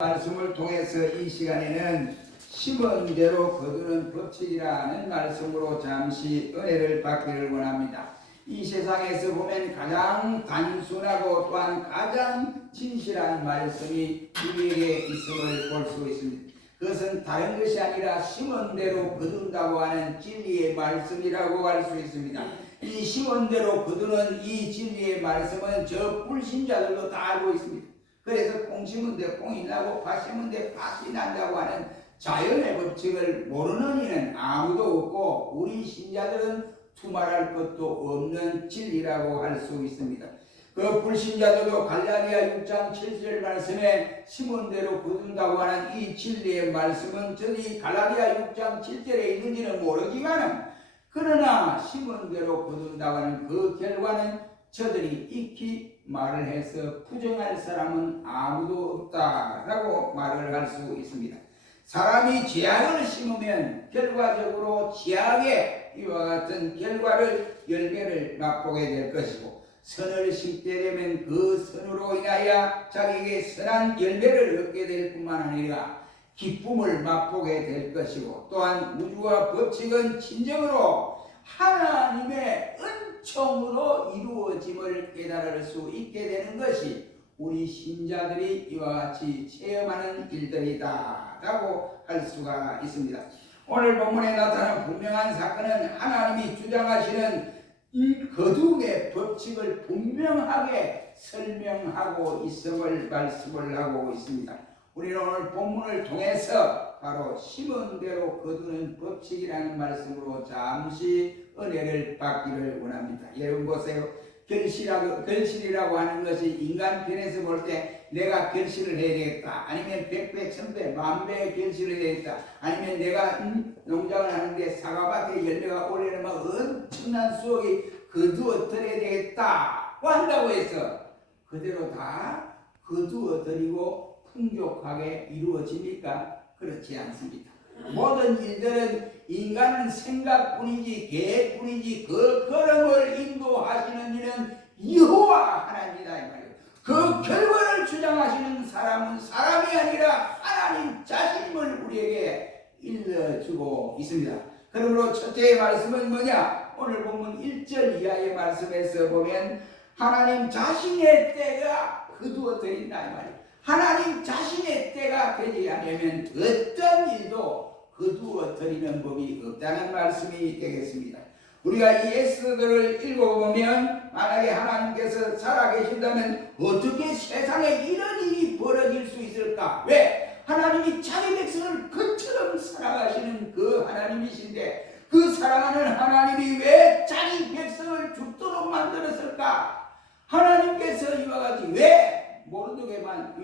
말씀을 통해서 이 시간에는 심은 대로 거두는 법칙이라는 말씀으로 잠시 은혜를 받기를 원합니다. 이 세상에서 보면 가장 단순하고 또한 가장 진실한 말씀이 우리에게 있음을 볼 수 있습니다. 그것은 다른 것이 아니라 심은 대로 거둔다고 하는 진리의 말씀이라고 할 수 있습니다. 이 심은 대로 거두는 이 진리의 말씀은 저 불신자들도 다 알고 있습니다. 그래서 콩 심은 데 콩이 나고 팥 심은 데 팥이 난다고 하는 자연의 법칙을 모르는 이는 아무도 없고 우리 신자들은 두말할 것도 없는 진리라고 할 수 있습니다. 그 불신자들도 갈라디아 6장 7절 말씀에 심은 대로 거둔다고 하는 이 진리의 말씀은 저들이 갈라디아 6장 7절에 있는지는 모르지만은 그러나 심은 대로 거둔다고 하는 그 결과는 저들이 익히 말을 해서 부정할 사람은 아무도 없다라고 말을 할 수 있습니다. 사람이 죄악을 심으면 결과적으로 죄악의 이와 같은 열매를 맛보게 될 것이고, 선을 심게 되면 그 선으로 인하여 자기에게 선한 열매를 얻게 될 뿐만 아니라 기쁨을 맛보게 될 것이고, 또한 우주와 법칙은 진정으로 하나님의 은총으로 이루어짐을 깨달을 수 있게 되는 것이 우리 신자들이 이와 같이 체험하는 일들이다 라고 할 수가 있습니다. 오늘 본문에 나타난 분명한 사건은 하나님이 주장하시는 이 거둠의 법칙을 분명하게 설명하고 있음을 말씀을 하고 있습니다. 우리는 오늘 본문을 통해서 바로 심은 대로 거두는 법칙이라는 말씀으로 잠시 은혜를 받기를 원합니다. 여러분 보세요. 결실이라고 하는 것이 인간편에서 볼 때 내가 결실을 해야 되겠다, 아니면 100배, 1000배, 10,000배의 결실을 해야 되겠다, 아니면 내가 농장을 하는데 사과밭에 열매가 올해는 막 엄청난 수확이 거두어들여야 되겠다고 한다고 해서 그대로 다 거두어들이고 풍족하게 이루어집니까? 그렇지 않습니다. 모든 일들은 인간은 생각뿐이지 계획뿐이지 그 걸음을 인도하시는 이는 여호와 하나님이다 이 말이에요. 그 결과를 주장하시는 사람은 사람이 아니라 하나님 자신임을 우리에게 일러주고 있습니다. 그러므로 첫째의 말씀은 뭐냐? 오늘 본문 1절 이하의 말씀에서 보면 하나님 자신의 때가 거두어들인다 이 말이에요. 하나님 자신의 때가 되지 않으면 어떤 일도 거두어들이는 법이 없다는 말씀이 되겠습니다. 우리가 이 에스더를 읽어보면 만약에 하나님께서 살아계신다면 어떻게 세상에 이런 일이 벌어질 수 있을까? 왜? 하나님이 자기 백성을 그처럼 사랑하시는 그 하나님이신데 그 사랑하는 하나님이 왜 자기 백성을 죽도록 만들었을까? 하나님께서 이와 같이 왜 모르드게만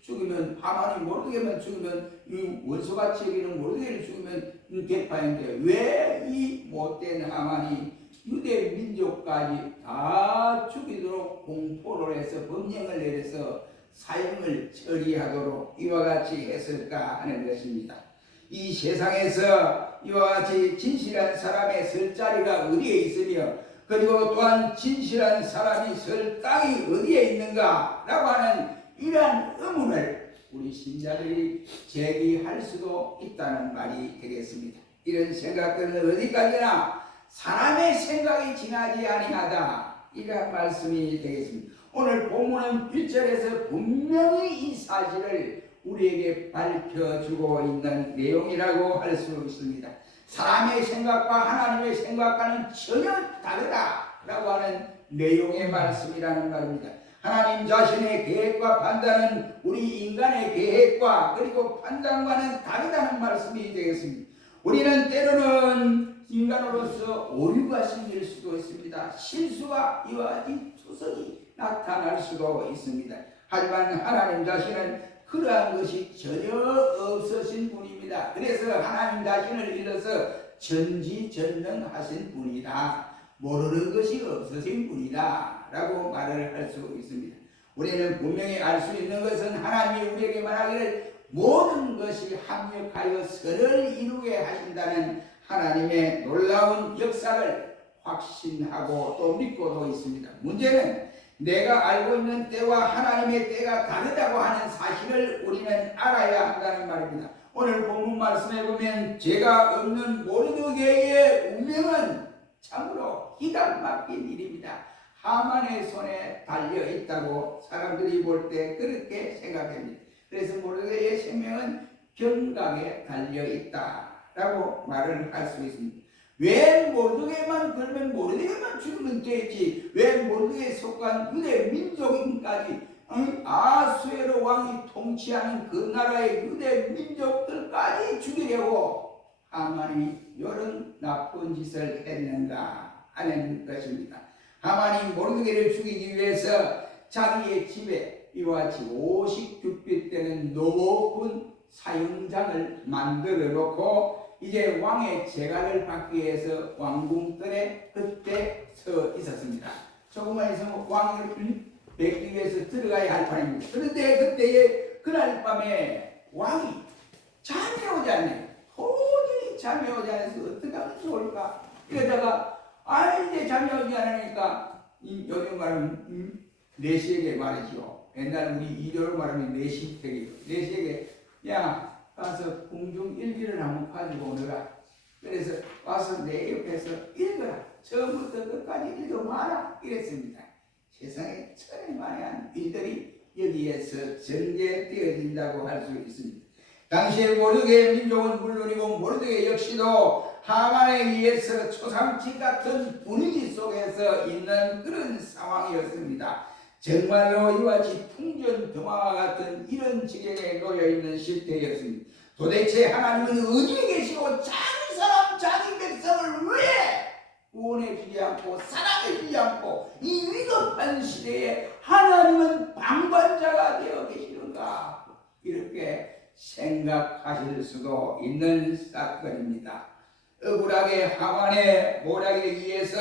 죽이면, 하만이 모르드게만 죽이면 이 원수같이 여기는 모르드게를 죽이면 대파인데 왜 이 못된 하만이 유대 민족까지 다 죽이도록 공포를 해서 법령을 내려서 사형을 처리하도록 이와 같이 했을까 하는 것입니다. 이 세상에서 이와 같이 진실한 사람의 설 자리가 어디에 있으며, 그리고 또한 진실한 사람이 설 땅이 어디에 있는가 라고 하는 이러한 의문을 우리 신자들이 제기할 수도 있다는 말이 되겠습니다. 이런 생각들은 어디까지나 사람의 생각이 지나지 아니하다, 이러한 말씀이 되겠습니다. 오늘 본문은 1절에서 분명히 이 사실을 우리에게 밝혀주고 있는 내용이라고 할 수 있습니다. 사람의 생각과 하나님의 생각과는 전혀 다르다라고 하는 내용의 말씀이라는 말입니다. 하나님 자신의 계획과 판단은 우리 인간의 계획과 그리고 판단과는 다르다는 말씀이 되겠습니다. 우리는 때로는 인간으로서 오류가 생길 수도 있습니다. 실수가 이와 같이 투성이 나타날 수도 있습니다. 하지만 하나님 자신은 그러한 것이 전혀 없으신 분입니다. 그래서 하나님 자신을 일러서 전지전능하신 분이다, 모르는 것이 없으신 분이다 라고 말을 할 수 있습니다. 우리는 분명히 알 수 있는 것은 하나님이 우리에게 말하기를 모든 것이 합력하여 선을 이루게 하신다는 하나님의 놀라운 역사를 확신하고 또 믿고도 있습니다. 문제는 내가 알고 있는 때와 하나님의 때가 다르다고 하는 사실을 우리는 알아야 한다는 말입니다. 오늘 본문 말씀에 보면 죄가 없는 모르드게의 운명은 참으로 기가 막힌 일입니다. 하만의 손에 달려 있다고 사람들이 볼 때 그렇게 생각합니다. 그래서 모르드게의 생명은 경각에 달려 있다라고 말을 할 수 있습니다. 왜 모르드게만 그러면 모르드게만 죽으면 되지, 왜 모르드게에 속한 유대 민족인까지 아수에로 왕이 통치하는 그 나라의 유대 민족들까지 죽이려고 하만이 이런 나쁜 짓을 했는가 하는 것입니다. 하만이 모르드게를 죽이기 위해서 자기의 집에 이와 같이 50규빗 되는 높은 사형장을 만들어 놓고 이제 왕의 재갈을 받기 위해서 왕궁들에 그때 서 있었습니다. 조금만 있으면 왕을 뵙기 위해서 들어가야 할 판입니다. 그런데 그때에 그날 밤에 왕이 잠이 오지 않네요. 도저히 잠이 오지 않아서 어떻게 하면 좋을까? 이러다가 이제 잠이 오지 않으니까 요즘 말하면 내시에게 말이죠. 옛날 우리 이조로 말하면 내시택이에요. 내시에게 야 가서 궁중일기를 한번 가지고 오너라. 그래서 와서 내 옆에서 읽어라. 처음부터 끝까지 읽어봐라. 이랬습니다. 세상에 천만한 일들이 여기에서 전개되어진다고 할 수 있습니다. 당시에 모르드게 민족은 물론이고 모르드게 역시도 하만에 의해서 초상집 같은 분위기 속에서 있는 그런 상황이었습니다. 정말로 이와 같이 풍전등화와 같은 이런 지경에 놓여있는 시대였습니다. 도대체 하나님은 어디에 계시고 자기 사람 자기 백성을 왜 구원해주지 않고 사랑해주지 않고 이 위급한 시대에 하나님은 방관자가 되어 계시는가, 이렇게 생각하실 수도 있는 사건입니다. 억울하게 하만의 모략에 의해서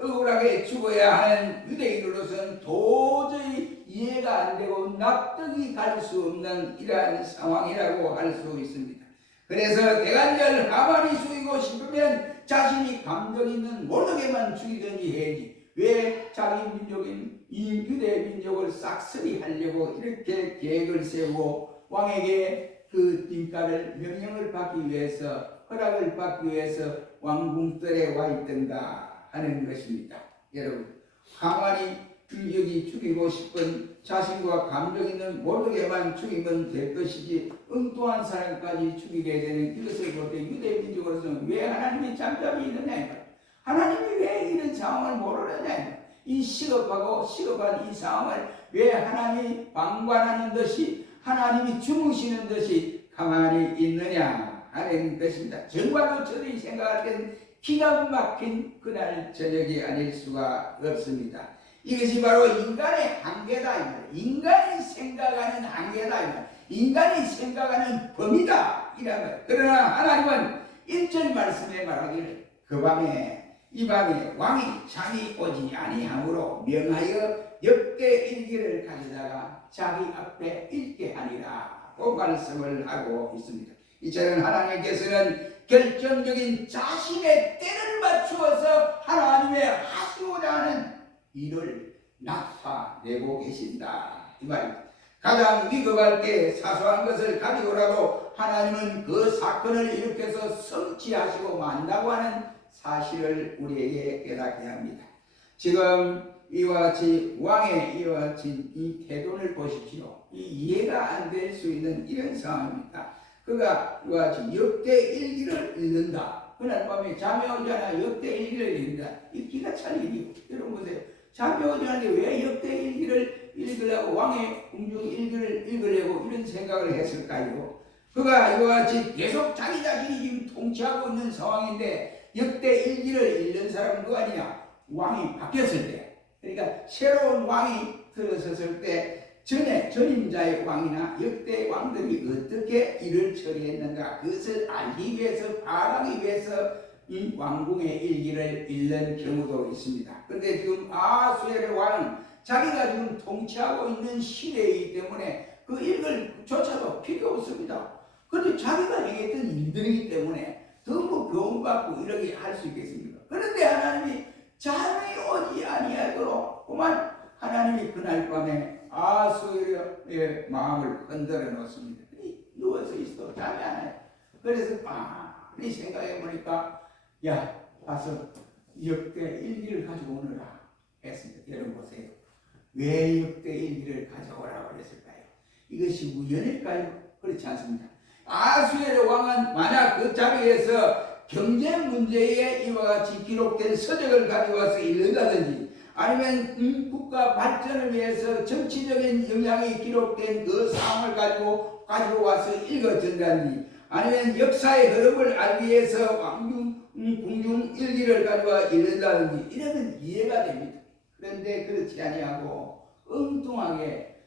억울하게 죽어야 하는 유대인으로서는 도저히 이해가 안 되고 납득이 갈 수 없는 이러한 상황이라고 할 수 있습니다. 그래서 대간절 하만이 죽이고 싶으면 자신이 감정 있는 모르게만 죽이든지 해야지, 왜 자기 민족인 이 유대 민족을 싹쓸이 하려고 이렇게 계획을 세우고 왕에게 그 빈가를 명령을 받기 위해서, 허락을 받기 위해서 왕궁들에 와 있던가 하는 것입니다. 여러분, 하만이 여기 죽이고 싶은 자신과 감정 있는 모르게만 죽이면 될 것이지 엉뚱한 사람까지 죽이게 되는 이것을 볼 때 유대 민족으로서는 왜 하나님이 잠잠히 있느냐, 하나님이 왜 이런 상황을 모르느냐, 이 시급하고 시급한 이 상황을 왜 하나님이 방관하는 듯이, 하나님이 주무시는 듯이 가만히 있느냐 하는 것입니다. 정말로 저들이 생각할 때는 기가 막힌 그날 저녁이 아닐 수가 없습니다. 이것이 바로 인간의 한계다. 인간이 생각하는 한계다. 인간이 생각하는 범위다. 그러나 하나님은 1절 말씀에 말하기를 이 밤에 왕이 잠이 오지 아니하므로 명하여 역대일기를 가져다가 자기 앞에 읽게 하니라 고 말씀을 하고 있습니다. 이처럼 하나님께서는 결정적인 자신의 때를 맞추어서 하나님의 하시고자 하는 일을 나타내고 계신다, 이 말입니다. 가장 위급할 때 사소한 것을 가지고라도 하나님은 그 사건을 일으켜서 성취하시고 만다고 하는 사실을 우리에게 깨닫게 합니다. 지금 이와 같이 왕의 이와 같이 이 태도를 보십시오. 이 이해가 안 될 수 있는 이런 상황입니다. 그가 이와 같이 역대일기를 읽는다. 그날 밤에 잠이 오지 않아 역대일기를 읽는다. 읽기가 참 일이고, 여러분 보세요. 잠이 오지 않는데 왜 역대일기를 읽으려고, 왕의 궁중일기를 읽으려고 이런 생각을 했을까요? 그가 이와 같이 계속 자기 자신이 지금 통치하고 있는 상황인데 역대일기를 읽는 사람은 누가 아니냐? 왕이 바뀌었을 때, 그러니까 새로운 왕이 들어섰을 때 전임자의 왕이나 역대 왕들이 어떻게 일을 처리했는가, 그것을 알기 위해서, 파악하기 위해서 이 왕궁의 일기를 읽는 경우도 있습니다. 그런데 지금 아수에르 왕은 자기가 지금 통치하고 있는 시대이기 때문에 그 읽을 조차도 필요 없습니다. 그런데 자기가 얘기했던 일들이기 때문에 너무 교훈받고 이렇게 할 수 있겠습니까? 그런데 하나님이 잠이 오지 아니하도록 그만 하나님이 그날 밤에 아수르의 마음을 흔들어 놓습니다. 누워서 있어 잠이 안 와요. 그래서 많이 생각해 보니까 야 가서 역대 일기를 가지고 오너라 했습니다. 여러분 보세요. 왜 역대 일기를 가져오라고 그랬을까요? 이것이 우연일까요? 그렇지 않습니다. 아수르의 왕은 만약 그 자리에서 경제 문제에 이와 같이 기록된 서적을 가져와서 읽는다든지 아니면 국가 발전을 위해서 정치적인 영향이 기록된 그 상황을 가지고 와서 읽어준다든지 아니면 역사의 흐름을 알기 위해서 궁중 일기를 가져와 읽는다든지 이러면 이해가 됩니다. 그런데 그렇지 아니하고 엉뚱하게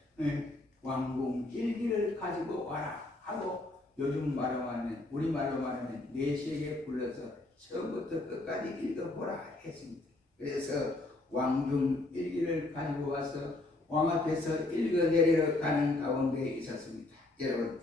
왕궁 일기를 가지고 와라 하고 요즘 말로 하면 우리말로 말하면 내시에게 불러서 처음부터 끝까지 읽어보라 했습니다. 그래서 왕중 일기를 가지고 와서 왕 앞에서 읽어내리러 가는 가운데 있었습니다. 여러분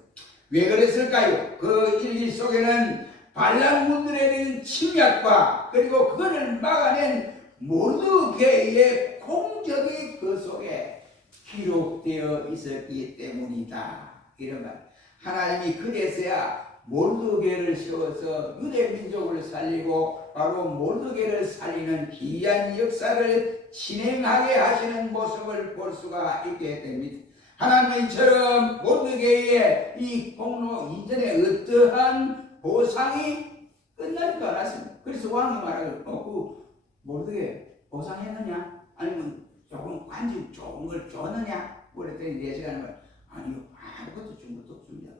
왜 그랬을까요? 그 일기 속에는 반란군들에 대한 침략과 그리고 그를 막아낸 모르게의 공적이 그 속에 기록되어 있었기 때문이다. 이런 말. 하나님이 그래서야 모르게를 세워서 유대 민족을 살리고 바로 모르게를 살리는 기이한 역사를 진행하게 하시는 모습을 볼 수가 있게 됩니다. 하나님처럼 모르게의 이 공로 이전에 어떠한 보상이 끝날 줄 알았습니다. 그래서 왕이 말하기를 그 모르게 보상했느냐? 아니면 조금 관직 좋은 걸 줬느냐? 그랬더니 4시간 말 아니요 아무것도 준 것도 없습니다.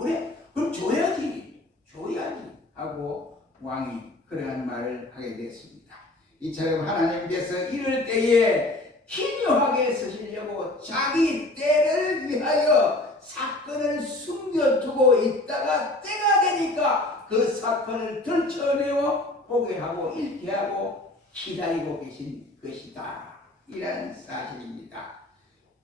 그래? 그럼 줘야지 하고 왕이 그러한 말을 하게 됐습니다. 이처럼 하나님께서 이럴 때에 기묘하게 쓰시려고 자기 때를 위하여 사건을 숨겨두고 있다가 때가 되니까 그 사건을 들춰내어 보게 하고 읽게 하고 기다리고 계신 것이다. 이런 사실입니다.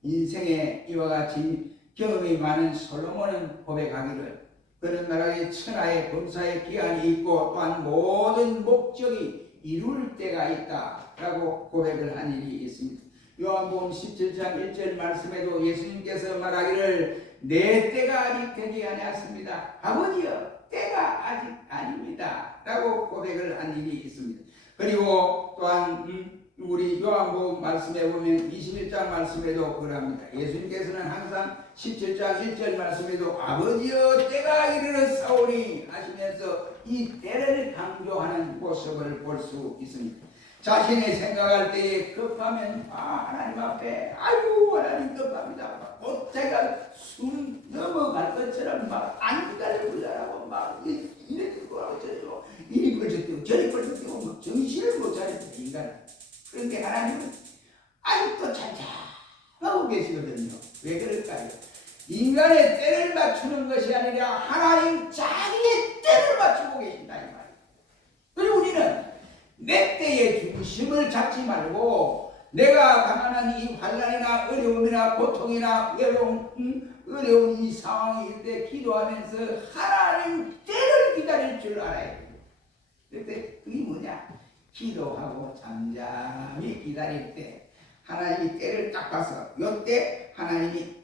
인생에 이와 같이 경험이 많은 솔로몬은 고백하기를 그는 나라의 천하의 범사의 기한이 있고 또한 모든 목적이 이룰 때가 있다 라고 고백을 한 일이 있습니다. 요한복음 17장 1절 말씀에도 예수님께서 말하기를 내 때가 아직 되지 아니하였습니다. 아버지여 때가 아직 아닙니다 라고 고백을 한 일이 있습니다. 그리고 또한 우리 요한복음 말씀에 보면 21장 말씀에도 그럽니다. 예수님께서는 항상 17장 1절 말씀에도 아버지여 때가 이르렀사오니 하시면서 이 때를 강조하는 모습을 볼 수 있습니다. 자신이 생각할 때에 급하면 하나님 앞에 아이고 하나님 급합니다. 곧 제가 숨 넘어갈 것처럼 막 안달을 부자라고 막 이래 거라고 저러고 이리 벌쩍 뛰고 저리 벌쩍 뛰고 막 정신을 못 차리는 인간. 그런데 하나님은 아직도 찬찬하고 계시거든요. 왜 그럴까요? 인간의 때를 맞추는 것이 아니라 하나님 자기의 때를 맞추고 계신다 이 말이에요. 그리고 우리는 내 때의 중심을 잡지 말고 내가 당하는 이 환난이나 어려움이나 고통이나 어려운 이 상황일 때 기도하면서 하나님 때를 기다릴 줄 알아야 돼요. 그런데 그게 뭐냐? 기도하고 잠잠히 기다릴 때 하나님이 때를 딱 봐서 이때 하나님이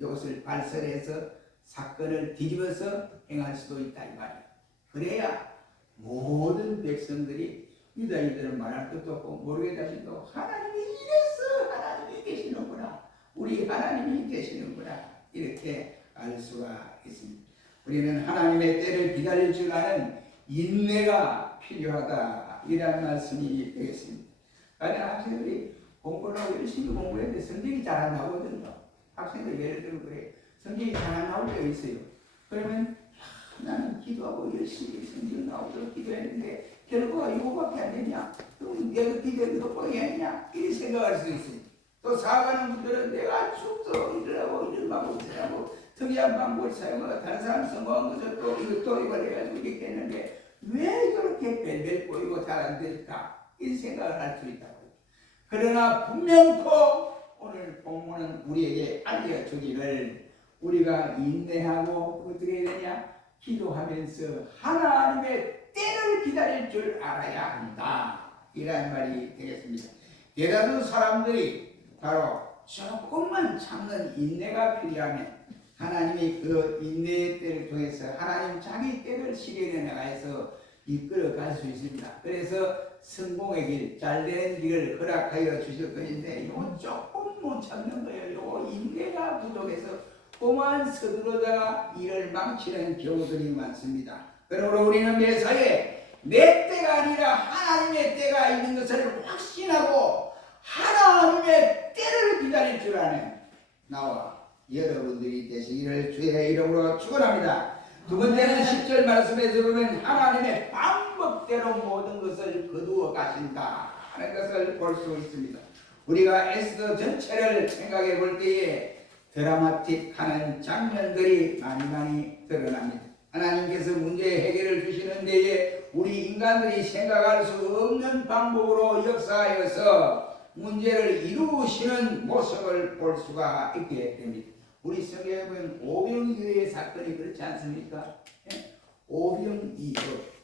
이것을 발설해서 사건을 뒤집어서 행할 수도 있다 이 말이에요. 그래야 모든 백성들이 유다인들은 말할 것도 없고 모르게 자신도 하나님이 이래서 하나님이 계시는구나 우리 하나님이 계시는구나 이렇게 알 수가 있습니다. 우리는 하나님의 때를 기다릴 줄 아는 인내가 필요하다 이런 말씀이 되겠습니다. 만약 학생들이 공부를 하고 열심히 공부했는데 성적이 잘 안 나오거든요. 학생들 예를 들면 그래 성적이 잘 안 나올 때가 있어요. 그러면 나는 기도하고 열심히 성적 나오도록 기도했는데 결과가 이거밖에 안 되냐? 그럼 내가 기도한 것밖에 아니냐? 이렇게 생각할 수 있어요. 또 사업하는 분들은 내가 죽도 일하고 일하고 일하고 특이한 방법을 사용하고 다른 사람 성공한 것을 또 이것도 이걸 해가지고 이렇게 했는데 왜 이렇게 벨벨 꼬이고 잘 안 될까? 이 생각을 할 수 있다고. 그러나 분명코 오늘 본문은 우리에게 알려주기를 우리가 인내하고 어떻게 해야 되냐? 기도하면서 하나님의 때를 기다릴 줄 알아야 한다. 이런 말이 되겠습니다. 대다수 사람들이 바로 조금만 참는 인내가 필요하면 하나님이 그 인내의 때를 통해서 하나님 자기 때를 실현해 나가서 이끌어 갈 수 있습니다. 그래서 성공의 길, 잘되는 길을 허락하여 주실 것인데 이거 조금 못 참는 거예요. 이거 인내가 부족해서 꼬만 서두르다가 일을 망치는 경우들이 많습니다. 그러므로 우리는 매사에 내 때가 아니라 하나님의 때가 있는 것을 확신하고 하나님의 때를 기다릴 줄 아는 나와 여러분들이 되시기를 주의 이름으로 축원합니다. 두 번째는 10절 말씀에서 보면 하나님의 방법대로 모든 것을 거두어 가신다 하는 것을 볼 수 있습니다. 우리가 에스더 전체를 생각해 볼 때에 드라마틱하는 장면들이 많이 드러납니다. 하나님께서 문제 해결을 주시는 데에 우리 인간들이 생각할 수 없는 방법으로 역사하여서 문제를 이루시는 모습을 볼 수가 있게 됩니다. 우리 성경에 보면 오병이어의 사건이 그렇지 않습니까? 예? 오병이어.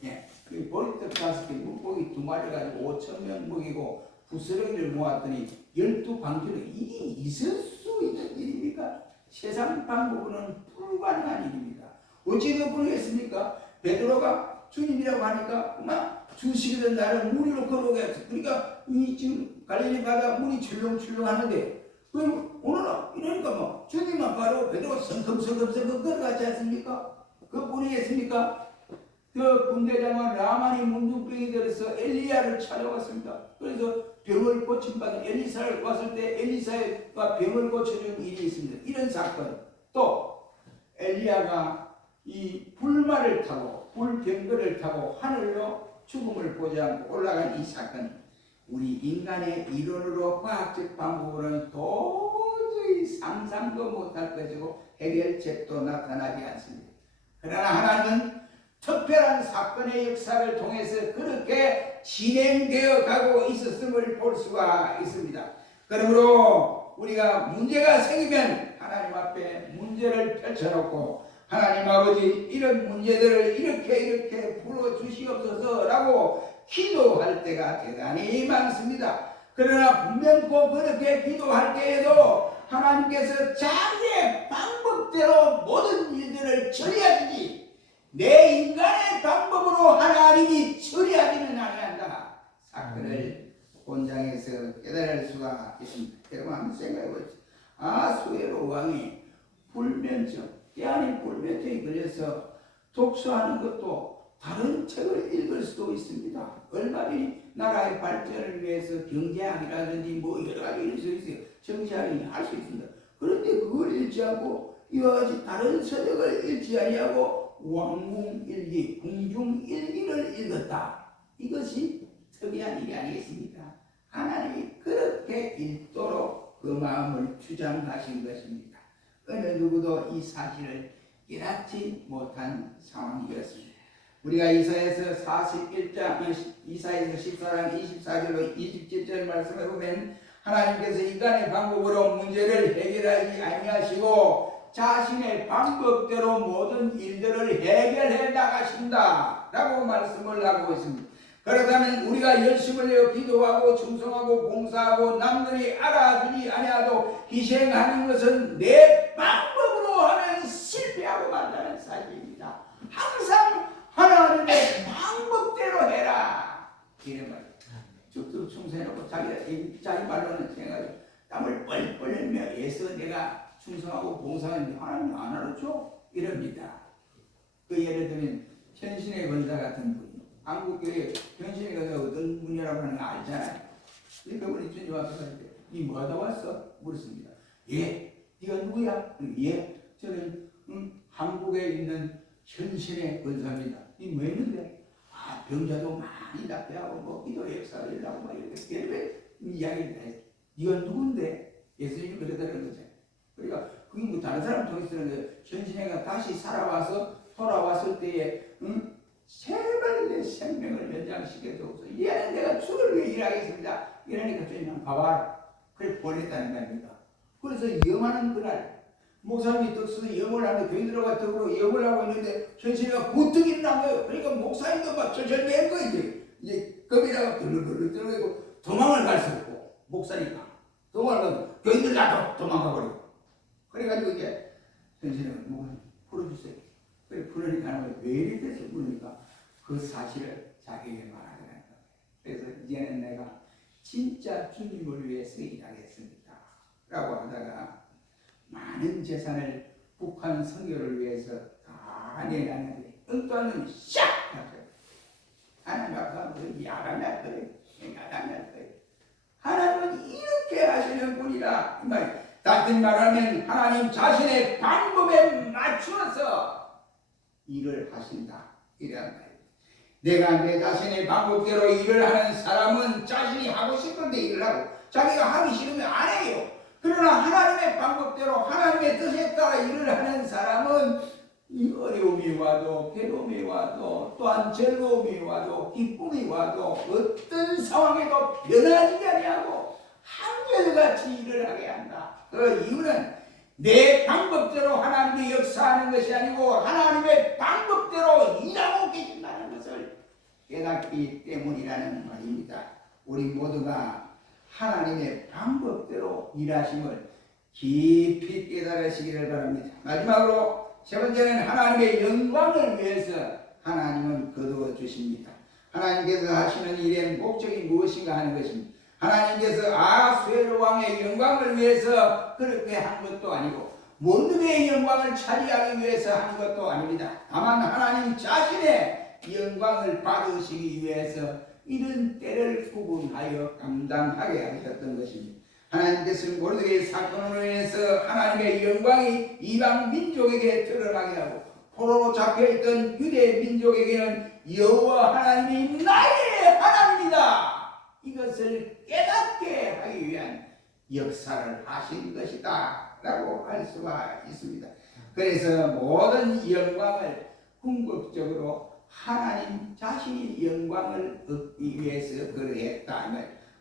예. 그 보리떡 5개, 물고기 2마리 가지고 5,000명 먹이고 부스러기를 모았더니 12광주는 일이 있을 수 있는 일입니까? 세상 방법으로는 불가능한 일입니다. 어찌 그러겠습니까? 베드로가 주님이라고 하니까 그만 주시기던 날은 무리로 걸어오겠어. 그러니까 이 지금 갈릴리 바다 물이 출렁출렁 하는데 그럼 오늘은 이러니까 뭐 주님만 바로 베드로가 성큼성큼 걸어갔지 않습니까? 그뿐이겠습니까? 그 군대장은 라만이 문둥병이 들어서 엘리야를 찾아왔습니다. 그래서 병을 고침받은 엘리사를 왔을 때 엘리사가 병을 고쳐준 일이 있습니다. 이런 사건. 또 엘리야가 이 불말을 타고 불병거를 타고 하늘로 죽음을 보지 않고 올라간 이 사건. 우리 인간의 이론으로 과학적 방법으로는 도저히 상상도 못할 것이고 해결책도 나타나지 않습니다. 그러나 하나님은 특별한 사건의 역사를 통해서 그렇게 진행되어 가고 있었음을 볼 수가 있습니다. 그러므로 우리가 문제가 생기면 하나님 앞에 문제를 펼쳐놓고 하나님 아버지 이런 문제들을 이렇게 풀어주시옵소서라고 기도할 때가 대단히 많습니다. 그러나 분명코 그렇게 기도할 때에도 하나님께서 자기의 방법대로 모든 일들을 처리하시지 내 인간의 방법으로 하나님이 처리하지는 아니한다. 사건을 본장에서 깨달을 수가 있습니다. 여러분 한번 생각해 보십시오. 아수에로 왕이 불면증, 때아닌 불면증이 걸려서 독서하는 것도 다른 책을 읽을 수도 있습니다. 얼마든지 나라의 발전을 위해서 경제학이라든지 뭐 여러 가지 읽을 수 있어요. 정치학이 할 수 있습니다. 그런데 그걸 읽지 않고 이와 같이 다른 서적을 읽지 아니하고 왕궁일기, 궁중일기를 읽었다. 이것이 특이한 일이 아니겠습니까? 하나님이 그렇게 읽도록 그 마음을 주장하신 것입니다. 어느 누구도 이 사실을 깨닫지 못한 상황이었습니다. 우리가 이사야서 41장, 이사야서 14장 24절로 27절 말씀을 보면 하나님께서 인간의 방법으로 문제를 해결하지 아니하시고 자신의 방법대로 모든 일들을 해결해 나가신다 라고 말씀을 하고 있습니다. 그렇다면 우리가 열심을 내어 기도하고 충성하고 봉사하고 남들이 알아주지 아니하도 희생하는 것은 내 방법으로 하면 실패하고 만다는 사실입니다. 항상 하나님의 방법대로 해라 이런 말. 쭉쭉 충성해놓고 자기 말로는 생각해 땀을 뻘뻘 흘리며 애써 내가 충성하고 봉사하는데 하나님 안 알아줘 이럽니다. 그 예를 들면 현신의 권사 같은 분, 한국교회 현신의 권사가 어떤 분이라고 하는 거 알잖아요. 그분이 주님 앞에 갈 때 니 뭐하다 왔어? 물었습니다. 예, 네가 누구야? 예, 저는 한국에 있는 현신의 권사입니다. 니 뭐 했는데? 아, 병자도 많이 납배하고 뭐 기도 역사를 하고 막 이렇게 이야기를 해. 네가 누군데? 예수님이 그러다는 거죠. 그러니까 그게 뭐 다른 사람 통해서는 현신애가 다시 살아와서 돌아왔을 때에 제발 내 생명을 연장시켜줘서 얘는 내가 죽을 위해 일하겠습니다. 이러니까 주님 가봐라. 그래 보냈다는 겁니다. 그래서 영하는 그날 목사님이 떡수도 영을 하는데 교인 들어가 떡으로 영을 하고 있는데 현신애가 부쩍 일어난 거예요. 그러니까 목사님도 막 절절 맨 거예요. 이제 겁이다가 들르들르 들어가고 도망을 갈 수 없고 목사니까 말고 교인들 다 도망가버리고. 그래가지고 이제 선생님은 뭐 풀어주세요. 그래 풀으니까 하는 거예요. 왜 이래 돼서 풀으니까 그 사실을 자기에게 말하더라는 거예요. 그래서 이제는 내가 진짜 주님을 위해서 일하겠습니다 라고 하다가 많은 재산을 북한 선교를 위해서 다 내놨는데 엉뚱한 놈이 샥! 하나님 앞에 야단날 거예요. 야단날 거예요. 하나님은 이렇게 하시는 분이다 이 말이에요. 다시 말하면 하나님 자신의 방법에 맞추어서 일을 하신다 이런 거예요. 내가 내 자신의 방법대로 일을 하는 사람은 자신이 하고 싶은데 일을 하고 자기가 하기 싫으면 안 해요. 그러나 하나님의 방법대로 하나님의 뜻에 따라 일을 하는 사람은 이 어려움이 와도 괴로움이 와도 또한 즐거움이 와도 기쁨이 와도 어떤 상황에도 변하지 아니하고 한결같이 일을 하게 한다. 그 이유는 내 방법대로 하나님이 역사하는 것이 아니고 하나님의 방법대로 일하고 계신다는 것을 깨닫기 때문이라는 말입니다. 우리 모두가 하나님의 방법대로 일하심을 깊이 깨달으시기를 바랍니다. 마지막으로 세 번째는 하나님의 영광을 위해서 하나님은 거두어 주십니다. 하나님께서 하시는 일의 목적이 무엇인가 하는 것입니다. 하나님께서 아수에로 왕의 영광을 위해서 그렇게 한 것도 아니고 모르드게의 영광을 차지하기 위해서 한 것도 아닙니다. 다만 하나님 자신의 영광을 받으시기 위해서 이런 때를 구분하여 감당하게 하셨던 것입니다. 하나님께서 모르드게의 사건으로 인해서 하나님의 영광이 이방 민족에게 드러나게 하고 포로로 잡혀있던 유대 민족에게는 여호와 하나님이 나의 하나님이다 이것을 깨닫게 하기 위한 역사를 하신 것이다 라고 할 수가 있습니다. 그래서 모든 영광을 궁극적으로 하나님 자신이 영광을 얻기 위해서 그러했다.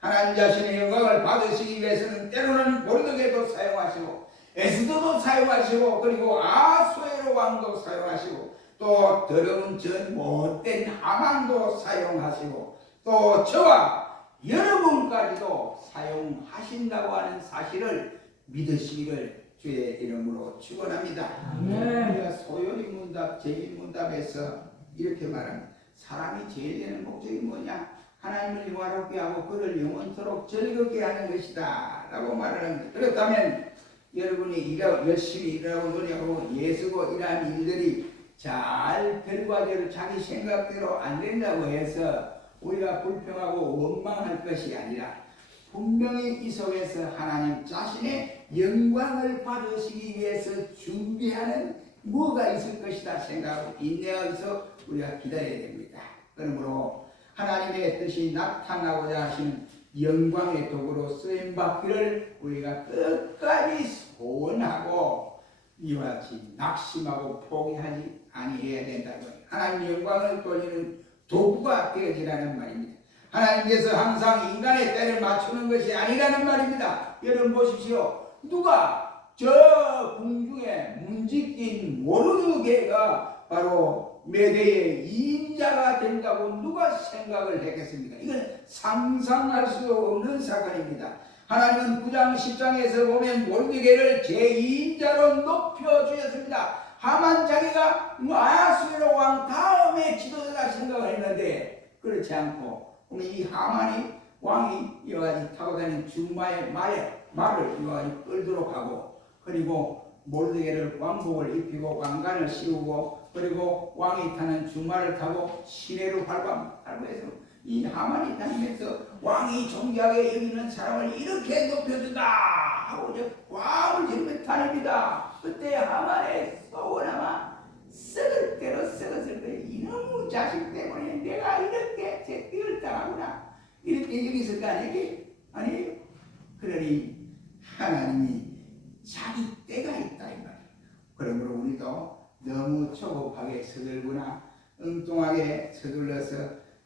하나님 자신의 영광을 받으시기 위해서는 때로는 모르드게도 사용하시고 에스더도 사용하시고 그리고 아수에로 왕도 사용하시고 또 더러운 전 못된 하만도 사용하시고 또 저와 여러분까지도 사용하신다고 하는 사실을 믿으시기를 주의 이름으로 축원합니다. 우리가 소요리 문답, 제1문답에서 이렇게 말합니다. 사람이 제일 되는 목적이 뭐냐? 하나님을 영화롭게 하고 그를 영원토록 즐겁게 하는 것이다 라고 말을 합니다. 그렇다면 여러분이 열심히 일하고 노력하고 예수고 이러한 일들이 잘 결과대로 자기 생각대로 안 된다고 해서 우리가 불평하고 원망할 것이 아니라 분명히 이 속에서 하나님 자신의 영광을 받으시기 위해서 준비하는 뭐가 있을 것이다 생각하고 인내하면서 우리가 기다려야 됩니다. 그러므로 하나님의 뜻이 나타나고자 하시는 영광의 도구로 쓰임받기를 우리가 끝까지 소원하고 이와 같이 낙심하고 포기하지 아니해야 된다는 거예요. 하나님 영광을 돌리는 도구가 되어지라는 말입니다. 하나님께서 항상 인간의 때를 맞추는 것이 아니라는 말입니다. 여러분 보십시오. 누가 저 궁중에 문지긴 모르드게가 바로 메대의 2인자가 된다고 누가 생각을 했겠습니까? 이건 상상할 수 없는 사건입니다. 하나님은 9장 10장에서 보면 모르드게를 제2인자로 높여주셨습니다. 하만 자기가 아수에로 왕 다음에 지도자라 생각을 했는데 그렇지 않고 이 하만이 왕이 이와같이 타고 다니는 주마의 말을 이와같이 끌도록 하고 그리고 모르드게를 왕복을 입히고 왕관을 씌우고 그리고 왕이 타는 주마를 타고 시내로 발부해서 이 하만이 다니면서 왕이 존귀하게 여기는 사람을 이렇게 높여준다 하고 이제 왕을 지르며 다닙니다. 그때 하만의 소원아마 썩을 대로 썩었을 때 이놈의 자식 때문에 내가 이렇게 제띠를 당하구나 이렇게 여기서 아니에요. 그러니 하나님이 자기 때가 있다 이 말이에요. 그러므로 우리도 너무 초급하게 서둘구나 엉뚱하게 서둘러서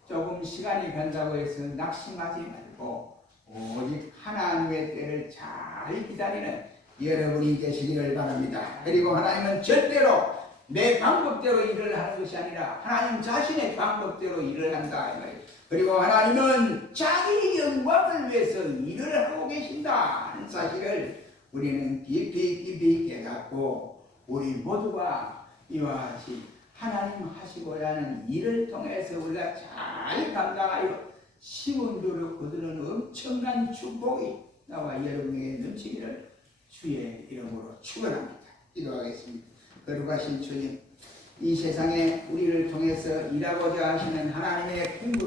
조금 시간이 간다고 해서 낙심하지 말고 오직 하나님의 때를 잘 기다리는 여러분이 되시기를 바랍니다. 그리고 하나님은 절대로 내 방법대로 일을 하는 것이 아니라 하나님 자신의 방법대로 일을 한다 이 말이에요. 그리고 하나님은 자기 영광을 위해서 일을 하고 계신다 하는 사실을 우리는 깊이 깨닫고 우리 모두가 이와 같이 하나님 하시고자 하는 일을 통해서 우리가 잘 감당하여 시몬들을 거두는 엄청난 축복이 나와 여러분에게 넘치기를 주의 이름으로 축원합니다. 기도하겠습니다. 거룩하신 주님, 이 세상에 우리를 통해서 일하고자 하시는 하나님의 공급